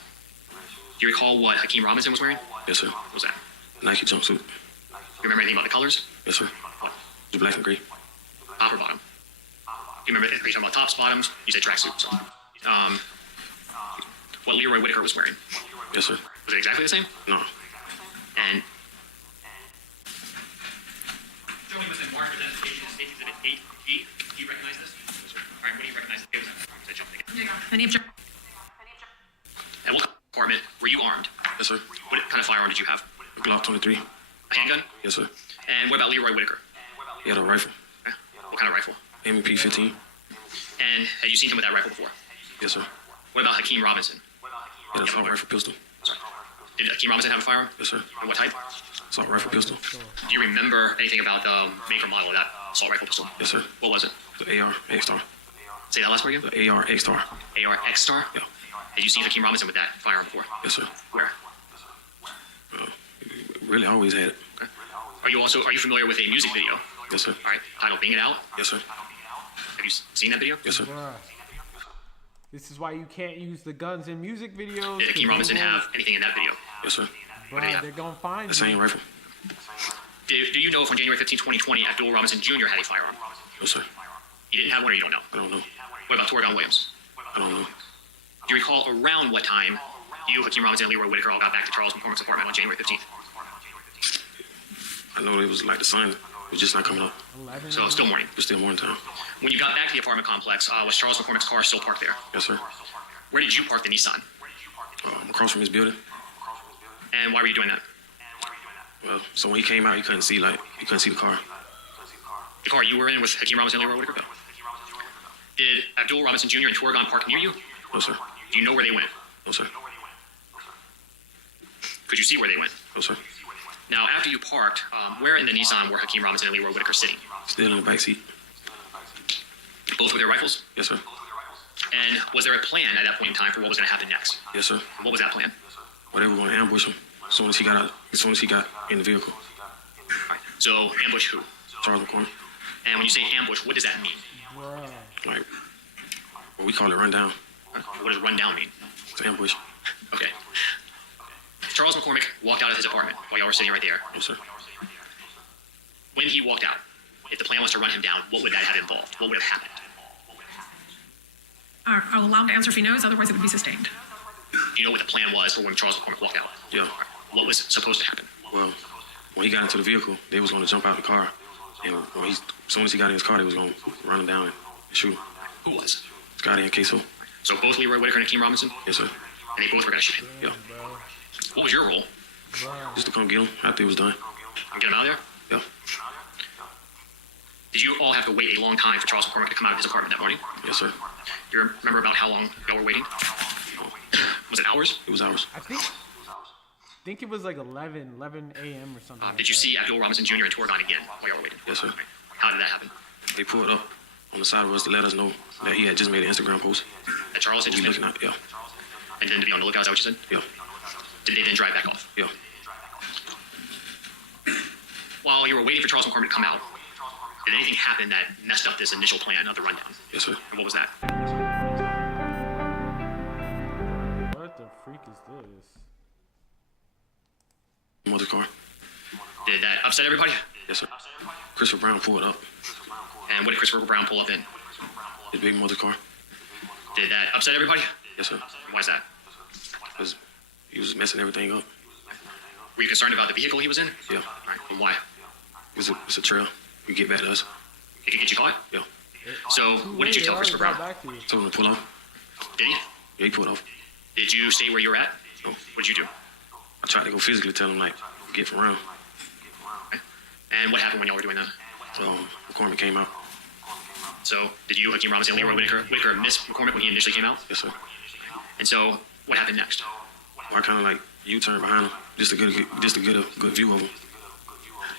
Do you recall what Hakeem Robinson was wearing? Yes, sir. What was that? Nike jumpsuit. Do you remember anything about the colors? Yes, sir. What? It was black and gray. Top or bottom? Do you remember, are you talking about tops, bottoms? You said tracksuits. What Leroy Whitaker was wearing? Yes, sir. Was it exactly the same? No. And Any objection? And what compartment were you armed? Yes, sir. What kind of firearm did you have? A Glock 23. A handgun? Yes, sir. And what about Leroy Whitaker? He had a rifle. Okay. What kind of rifle? MP 15. And had you seen him with that rifle before? Yes, sir. What about Hakeem Robinson? He had an assault rifle pistol. Did Hakeem Robinson have a firearm? Yes, sir. And what type? Assault rifle pistol. Do you remember anything about the make or model of that assault rifle pistol? Yes, sir. What was it? The AR X-Star. Say that last part again? The AR X-Star. AR X-Star? Yeah. Had you seen Hakeem Robinson with that firearm before? Yes, sir. Where? Really always had it. Okay. Are you familiar with a music video? Yes, sir. All right, titled Bang It Out. Yes, sir. Have you seen that video? Yes, sir. Bruh. This is why you can't use the guns in music videos. Did Hakeem Robinson have anything in that video? Yes, sir. Bruh, they're gonna find The same you. rifle. Do you know if on January 15, 2020, Abdul Robinson Jr. had a firearm? No, sir. You didn't have one or you don't know? I don't know. What about Torgon Williams? I don't know. Do you recall around what time you, Hakeem Robinson, and Leroy Whitaker all got back to Charles Mcormik's apartment on January 15th? I know it was like the sun was just not coming up. 11 So still morning. It was still morning time. When you got back to the apartment complex, was Charles McCormick's car still parked there? Yes, sir. Where did you park the Nissan? Across from his building. And why were you doing that? Well, so when he came out, he couldn't see the car. The car you were in with Hakeem Robinson and Leroy Whitaker? Did Abdul Robinson Jr. and Torgon park near you? No, sir. Do you know where they went? No, sir. Could you see where they went? No, sir. Now, after you parked, where in the Nissan were Hakeem Robinson and Leroy Whitaker sitting? Still in the back seat. Both with their rifles? Yes, sir. And was there a plan at that point in time for what was going to happen next? Yes, sir. And what was that plan? Well, they were going to ambush him as soon as he got in the vehicle. All right. So, ambush who? Charles Mcormik. And when you say ambush, what does that mean? Bruh. Like, well, we call it run down. What does run down mean? It's ambush. Okay. Charles McCormik walked out of his apartment while y'all were sitting right there. Yes, sir. When he walked out, if the plan was to run him down, what would that have involved? What would have happened? I'll allow him to answer if he knows, otherwise it would be sustained. Do you know what the plan was for when Charles McCormik walked out? Yeah. What was supposed to happen? Well, when he got into the vehicle, they was going to jump out the car. And as soon as he got in his car, they was going to run him down and shoot him. Who was? Scotty and Ksoo. So both Leroy Whitaker and Hakeem Robinson? Yes, sir. And they both were going to shoot him. Yeah. What was your role? Just to come get him after it was done. And get him out of there? Yeah. Did you all have to wait a long time for Charles McCormik to come out of his apartment that morning? Yes, sir. Do you remember about how long y'all were waiting? Was it hours? It was ours. I think it was like 11 a.m. or something. Did you see Abdul Robinson Jr. and Torgon again while y'all were waiting? Yes, sir. How did that happen? They pulled up on the side of us to let us know that he had just made an Instagram post. That Charles had We just looking made? at, yeah. And then to be on the lookout, is that what you said? Yeah. Did they then drive back off? Yeah. While you were waiting for Charles McCormik to come out, did anything happen that messed up this initial plan of the rundown? Yes, sir. And what was that? What the freak is this? Mother's car. Did that upset everybody? Yes, sir. Christopher Brown pulled up. And what did Christopher Brown pull up in? His big mother's car. Did that upset everybody? Yes, sir. Why is that? Because he was messing everything up. Were you concerned about the vehicle he was in? Yeah. All right. And why? It's a trail. You get back to us. It could get you caught? Yeah. So, what did you tell Christopher Brown? Told him to pull off. Did he? Yeah, he pulled off. Did you stay where you were at? No. What did you do? I tried to go physically tell him, like, get from around. Okay. And what happened when y'all were doing that? McCormik came out. So, did you, Hakeem Robinson, and Leroy Whitaker miss McCormik when he initially came out? Yes, sir. And so, what happened next? I kind of like U-turned behind him just to get a good view of him.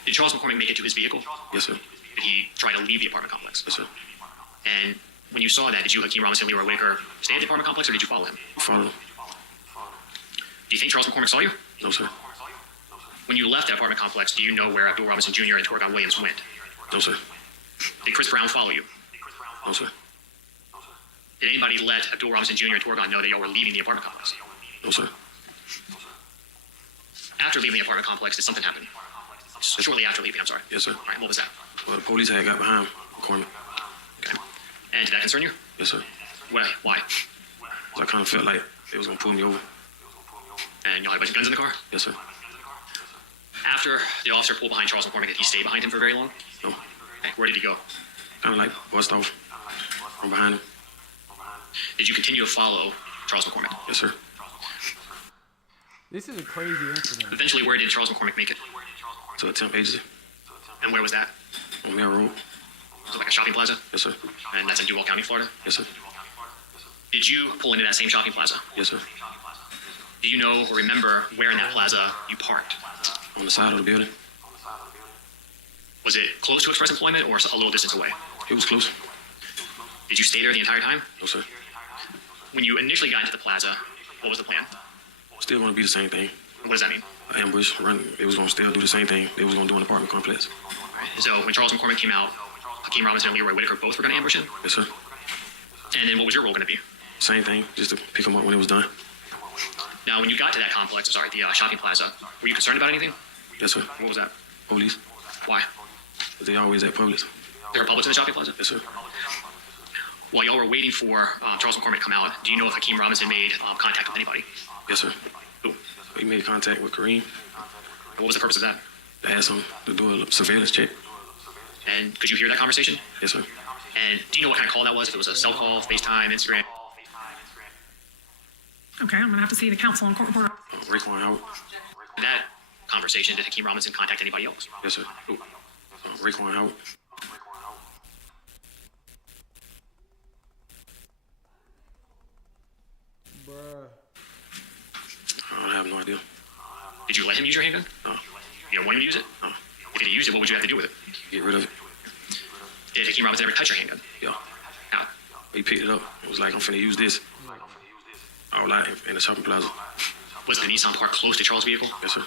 Did Charles McCormik make it to his vehicle? Yes, sir. Did he try to leave the apartment complex? Yes, sir. And when you saw that, did you, Hakeem Robinson, and Leroy Whitaker, stay at the apartment complex, or did you follow him? We followed him. Do you think Charles McCormik saw you? No, sir. When you left that apartment complex, do you know where Abdul Robinson Jr. and Torgon Williams went? No, sir. Did Chris Brown follow you? No, sir. Did anybody let Abdul Robinson Jr. and Torgon know that y'all were leaving the apartment complex? No, sir. After leaving the apartment complex, did something happen? Shortly after leaving, I'm sorry. Yes, sir. All right, what was that? Well, the police had got behind McCormik. Okay. And did that concern you? Yes, sir. Why? So I kind of felt like they was going to pull me over. And y'all had a bunch of guns in the car? Yes, sir. After the officer pulled behind Charles McCormik, did he stay behind him for very long? No. Okay. Where did he go? Kind of like bust off from behind him. Did you continue to follow Charles McCormik? Yes, sir. This is a crazy incident. Eventually, where did Charles McCormik make it? To a temp agency And where was that? on Mill Road. Was it like a shopping plaza? Yes, sir. And that's in Duval County, Florida? Yes, sir. Did you pull into that same shopping plaza? Yes, sir. Do you know or remember where in that plaza you parked? On the side of the building. Was it close to Express Employment or a little distance away? It was close. Did you stay there the entire time? No, sir. When you initially got into the plaza, what was the plan? Still going to be the same thing. What does that mean? Ambush, run. It was going to still do the same thing. It was going to do in the apartment complex. So when Charles McCormik came out, Hakeem Robinson and Leroy Whitaker both were going to ambush him? Yes, sir. And then what was your role going to be? Same thing, just to pick him up when it was done. Now, when you got to that complex, the shopping plaza, were you concerned about anything? Yes, sir. What was that? Police. Why? But they always at Publix. There were Publix in the shopping plaza? Yes, sir. While y'all were waiting for Charles McCormik to come out, do you know if Hakeem Robinson made contact with anybody? Yes, sir. Who? He made contact with Kareem. What was the purpose of that? They asked him to do a surveillance check. And could you hear that conversation? Yes, sir. And do you know what kind of call that was? If it was a cell call, FaceTime, Instagram? Okay, I'm gonna have to see the counsel and court reporter. Raekwon Howard. In that conversation, did Hakeem Robinson contact anybody else? Yes, sir. Who? Raekwon Howard. Bruh. I have no idea. Did you let him use your handgun? No. You don't want him to use it? No. If he used it, what would you have to do with it? Get rid of it. Did Hakeem Robinson ever touch your handgun? Yeah. How? He picked it up. It was like, I'm finna use this. All out in the shopping plaza. Was the Nissan parked close to Charles' vehicle? Yes, sir.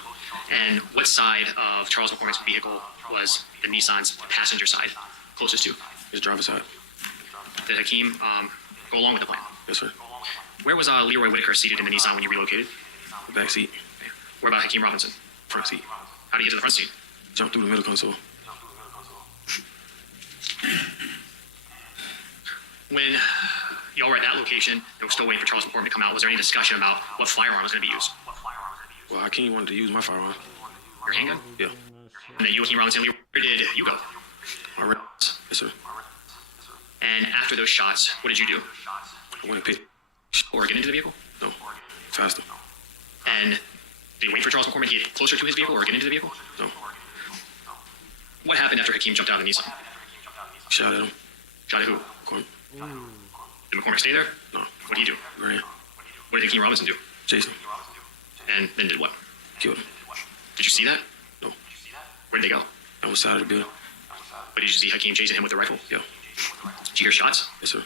And what side of Charles McCormik's vehicle was the Nissan's passenger side closest to? His driver's side. Did Hakeem go along with the plan? Yes, sir. Where was Leroy Whitaker seated in the Nissan when you relocated? The back seat. Where about Hakeem Robinson? Front seat. How did he get to the front seat? Jumped through the middle console. When y'all were at that location and were still waiting for Charles McCormik to come out, was there any discussion about what firearm was going to be used? Well, Hakeem wanted to use my firearm. Your handgun? Yeah. And then you, Hakeem Robinson, where did you go? My red. Yes, sir. And after those shots, what did you do? I went and picked. Or get into the vehicle? No. Faster. And did you wait for Charles McCormik to get closer to his vehicle or get into the vehicle? No. What happened after Hakeem jumped out of the Nissan? Shot at him. Shot at who? Corn. Did McCormik stay there? No. What did he do? Ran. What did Hakeem Robinson do? Jason. And then did what? Killed him. Did you see that? No. Where did they go? On the side of the building. But did you see Hakeem chasing him with the rifle? Yeah. Did you hear shots? Yes, sir.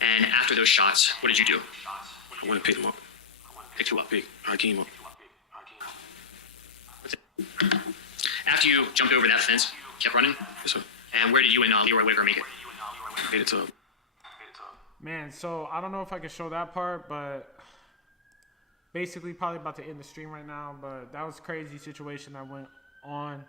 And after those shots, what did you do? I went and picked him up. Picked who up? Picked Hakeem up. After you jumped over that fence, kept running, Yes, sir. and where did you and Leroy Whitaker make it? Made it to Man, so I don't know if I can show that part, but basically probably about to end the stream right now, but that was a crazy situation that went on.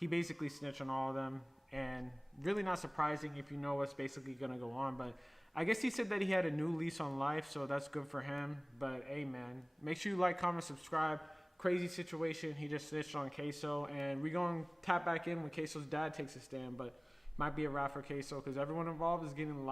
He basically snitched on all of them, and really not surprising if you know what's basically going to go on, but I guess he said that he had a new lease on life, so that's good for him. But hey, man, make sure you like, comment, subscribe. Crazy situation. He just snitched on Ksoo, and we're going to tap back in when Ksoo's dad takes a stand, but might be a wrap for Ksoo because everyone involved is getting